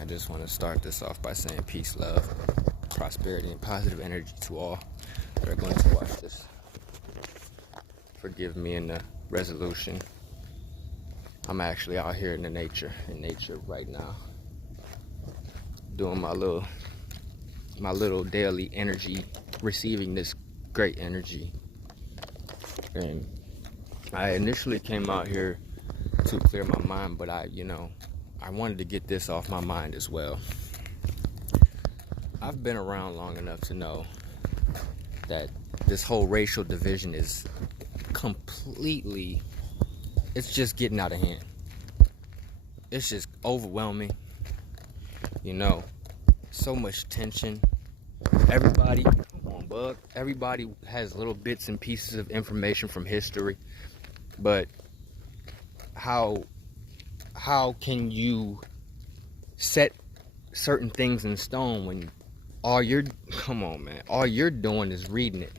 I just want to start this off by saying peace, love, prosperity, and positive energy to all that are going to watch this. Forgive me in the resolution. I'm actually out here in nature right now, doing my little daily energy, receiving this great energy. And I initially came out here to clear my mind, but I wanted to get this off my mind as well. I've been around long enough to know that this whole racial division is completely, it's just getting out of hand. It's just overwhelming. So much tension. Everybody has little bits and pieces of information from history, but how can set certain things in stone when all you're doing is reading it?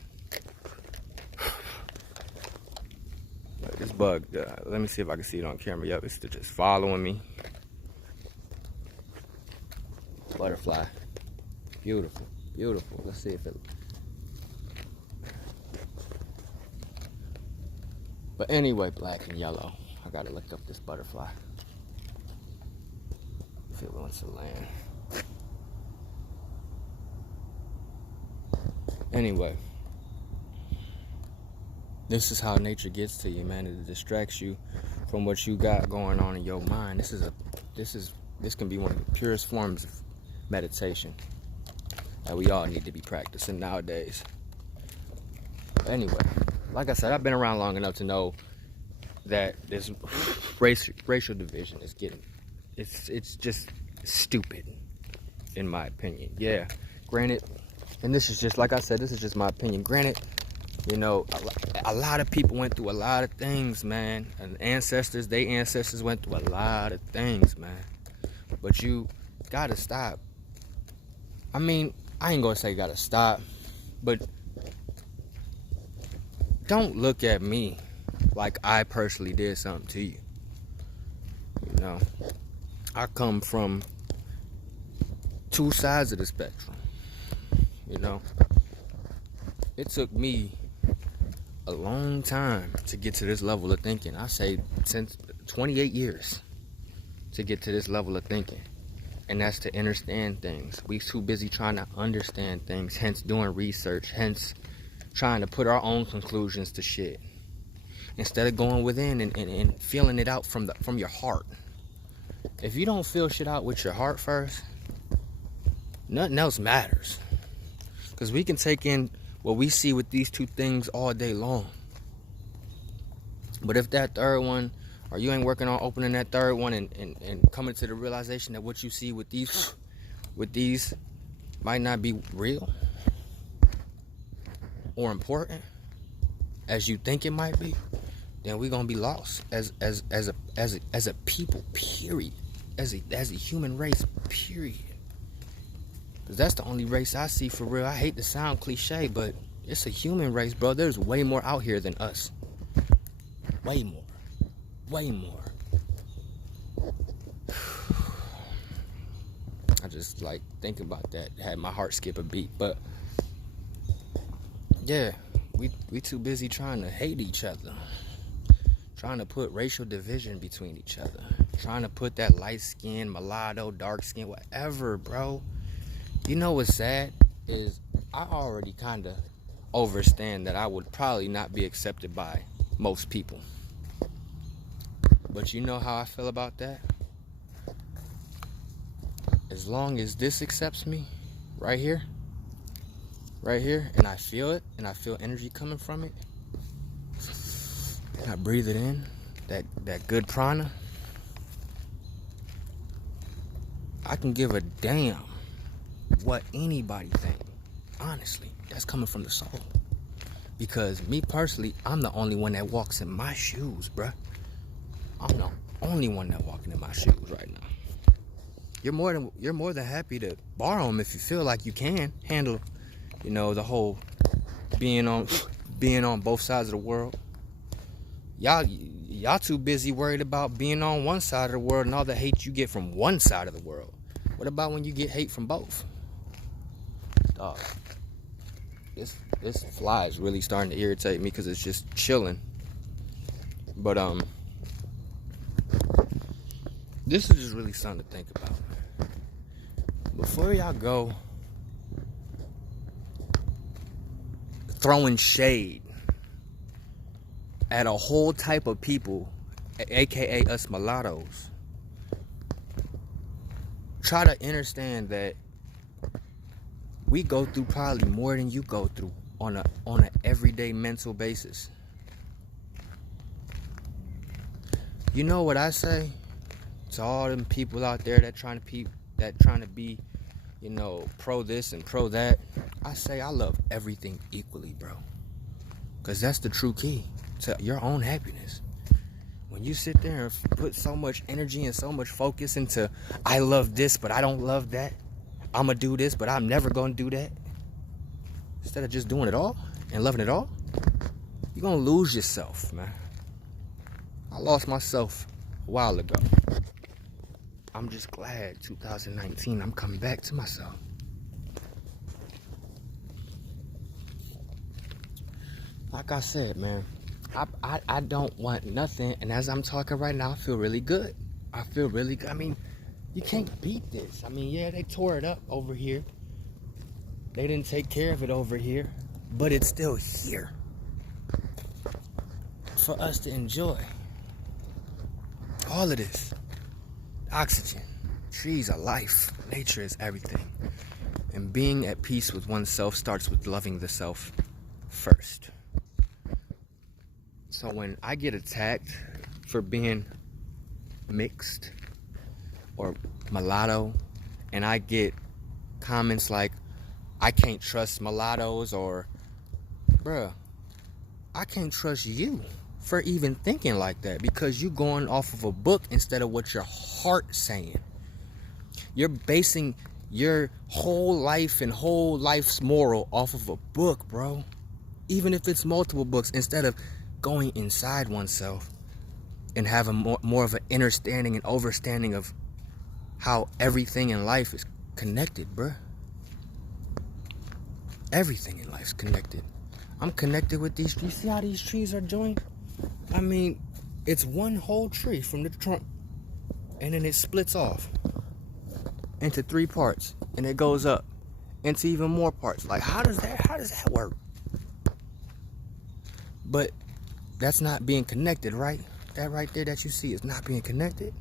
This bug, let me see if I can see it on camera. Yep, it's just following me. Butterfly. Beautiful. Let's see if it... But anyway, black and yellow. I gotta look up this butterfly. If it wants to land. Anyway. This is how nature gets to you, man. It distracts you from what you got going on in your mind. This can be one of the purest forms of meditation that we all need to be practicing nowadays. Anyway, like I said, I've been around long enough to know that this racial division is it's just stupid, in my opinion. Yeah, granted, and this is just, like I said, this is just my opinion. Granted, a lot of people went through a lot of things, man. And their ancestors went through a lot of things, man. But you gotta stop. I mean, I ain't gonna say you gotta stop, but don't look at me like I personally did something to you. I come from two sides of the spectrum. It took me a long time to get to this level of thinking. I say since 28 years to get to this level of thinking. And that's to understand things. We too busy trying to understand things, hence doing research, hence trying to put our own conclusions to shit. Instead of going within and feeling it out from your heart. If you don't feel shit out with your heart first, nothing else matters. Because we can take in what we see with these two things all day long. But if that third one, or you ain't working on opening that third one and coming to the realization that what you see with these might not be real or important as you think it might be, then we're gonna be lost as a people, period. As a human race, period. Because that's the only race I see for real. I hate to sound cliche, but it's a human race, bro. There's way more out here than us. Way more. I just think about that. Had my heart skip a beat. But yeah, we too busy trying to hate each other. Trying to put racial division between each other. Trying to put that light skin, mulatto, dark skin, whatever, bro. You know what's sad is I already kind of understand that I would probably not be accepted by most people. But you know how I feel about that? As long as this accepts me, right here, and I feel it, and I feel energy coming from it, and I breathe it in, that good prana, I can give a damn what anybody think. Honestly, that's coming from the soul. Because me personally, I'm the only one that walks in my shoes, bruh. I'm the only one that walking in my shoes right now. You're more than happy to borrow them if you feel like you can handle, the whole being on both sides of the world. Y'all too busy worried about being on one side of the world and all the hate you get from one side of the world. What about when you get hate from both? Dog, this fly is really starting to irritate me because it's just chilling. But this is just really something to think about. Before y'all go throwing shade at a whole type of people, aka us mulattoes, try to understand that we go through probably more than you go through on a everyday mental basis. You know what I say to all them people out there that trying to be, you know, pro this and pro that? I say I love everything equally, bro. Because that's the true key to your own happiness. When you sit there and put so much energy and so much focus into, I love this, but I don't love that. I'm going to do this, but I'm never going to do that. Instead of just doing it all and loving it all, you're going to lose yourself, man. I lost myself a while ago. I'm just glad 2019, I'm coming back to myself. Like I said, man, I don't want nothing. And as I'm talking right now, I feel really good. I feel really good. I mean, you can't beat this. I mean, yeah, they tore it up over here. They didn't take care of it over here. But it's still here for us to enjoy. All of this. Oxygen. Trees are life. Nature is everything. And being at peace with oneself starts with loving the self first. So when I get attacked for being mixed or mulatto, and I get comments like, I can't trust mulattoes, or, bruh, I can't trust you for even thinking like that, because you're going off of a book instead of what your heart's saying. You're basing your whole life and whole life's moral off of a book, bro. Even if it's multiple books, instead of going inside oneself and having more of an understanding and overstanding of how everything in life is connected, bruh. Everything in life is connected. I'm connected with these trees. See how these trees are joined? I mean, it's one whole tree from the trunk, and then it splits off into 3 parts, and it goes up into even more parts. Like, how does that work? But that's not being connected, right? That right there that you see is not being connected.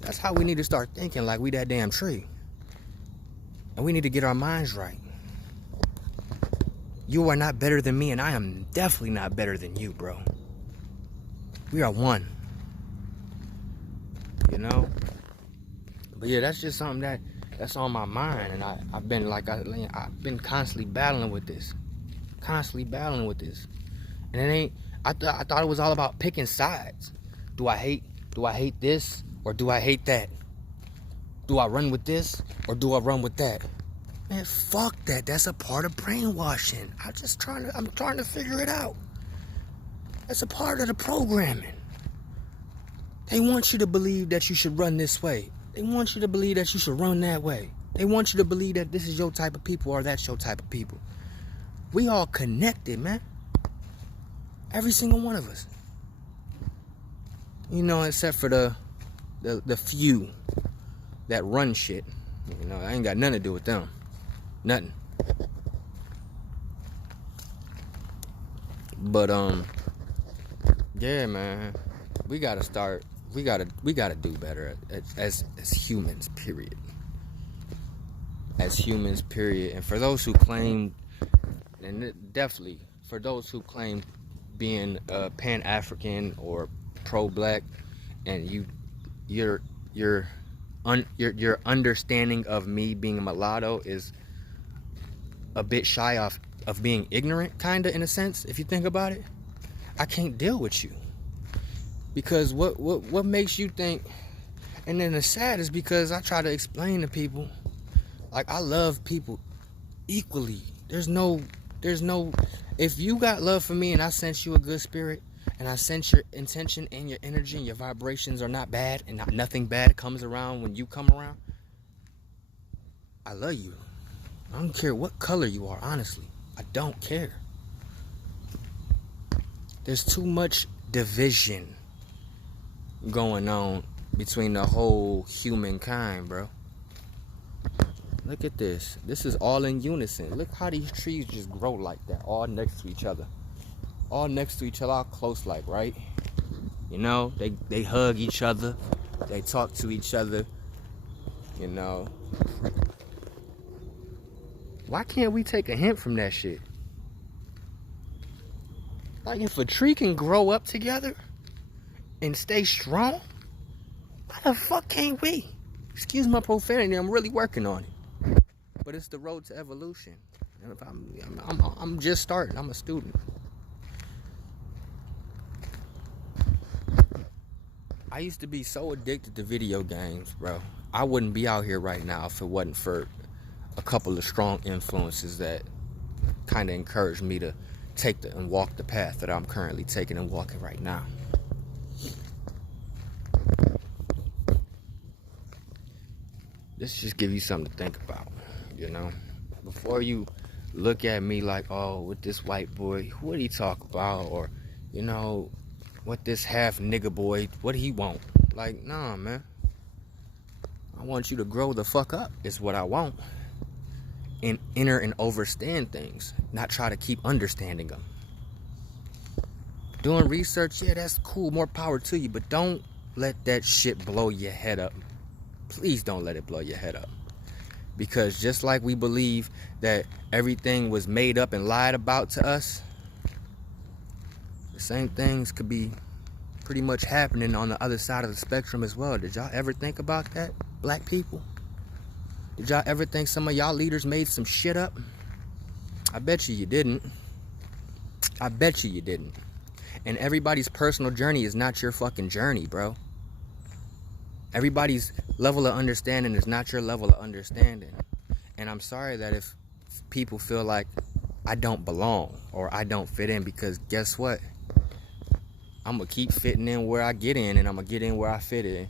That's how we need to start thinking, like we that damn tree. And we need to get our minds right. You are not better than me, and I am definitely not better than you, bro. We are one. You know? But yeah, that's just something that's on my mind, and I've been constantly battling with this. And it ain't, I thought it was all about picking sides. Do I hate this, or do I hate that? Do I run with this, or do I run with that? Man, fuck that. That's a part of brainwashing. I'm trying to figure it out. That's a part of the programming. They want you to believe that you should run this way. They want you to believe that you should run that way. They want you to believe that this is your type of people or that's your type of people. We all connected, man. Every single one of us. You know, except for the few that run shit. You know, I ain't got nothing to do with them. Nothing. But yeah, man, we gotta start. We gotta do better as humans. Period. As humans. Period. And for those who claim, and definitely for those who claim being Pan-African or pro-black, and your understanding of me being a mulatto is a bit shy of being ignorant, kinda, in a sense, if you think about it. I can't deal with you, because what makes you think? And then the sad is because I try to explain to people, like, I love people equally. There's no, if you got love for me and I sense you a good spirit, and I sense your intention and your energy and your vibrations are not bad, and nothing bad comes around when you come around, I love you. I don't care what color you are, honestly. I don't care. There's too much division going on between the whole humankind, bro. Look at this. This is all in unison. Look how these trees just grow like that, all next to each other. All next to each other, all close like, right? You know, they hug each other. They talk to each other, you know. Why can't we take a hint from that shit? Like, if a tree can grow up together and stay strong, why the fuck can't we? Excuse my profanity, I'm really working on it. But it's the road to evolution. I'm just starting. I'm a student. I used to be so addicted to video games, bro. I wouldn't be out here right now if it wasn't for a couple of strong influences that kind of encouraged me to take and walk the path that I'm currently taking and walking right now. This just give you something to think about, you know? Before you look at me like, oh, with this white boy, what he talk about? Or, you know, what this half nigga boy, what he want? Like, nah, man. I want you to grow the fuck up, is what I want. And enter and understand things, not try to keep understanding them. Doing research, yeah, that's cool, more power to you, but don't let that shit blow your head up. Please don't let it blow your head up. Because just like we believe that everything was made up and lied about to us, the same things could be pretty much happening on the other side of the spectrum as well. Did y'all ever think about that, black people? Did y'all ever think some of y'all leaders made some shit up? I bet you didn't. I bet you didn't. And everybody's personal journey is not your fucking journey, bro. Everybody's level of understanding is not your level of understanding. And I'm sorry that if people feel like I don't belong or I don't fit in, because guess what? I'm going to keep fitting in where I get in, and I'm going to get in where I fit in.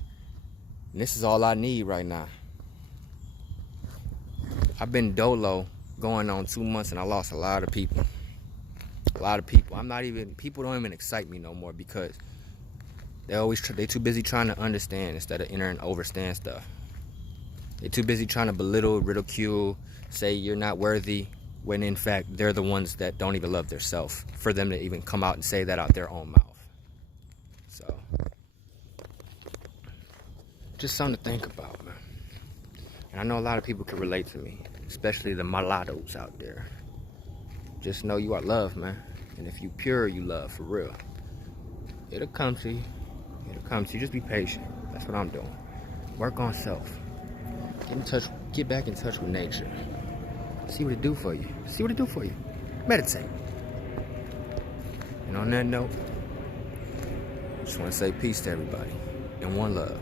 And this is all I need right now. I've been dolo going on 2 months, and I lost a lot of people. A lot of people. People don't even excite me no more because they too busy trying to understand instead of enter and overstand stuff. They're too busy trying to belittle, ridicule, say you're not worthy, when in fact they're the ones that don't even love themselves for them to even come out and say that out their own mouth. So, just something to think about, man. And I know a lot of people can relate to me, especially the mulattoes out there. Just know you are loved, man. And if you pure, you love, for real. It'll come to you. It'll come to you. Just be patient. That's what I'm doing. Work on self. Get back in touch with nature. See what it do for you. See what it do for you. Meditate. And on that note, I just want to say peace to everybody and one love.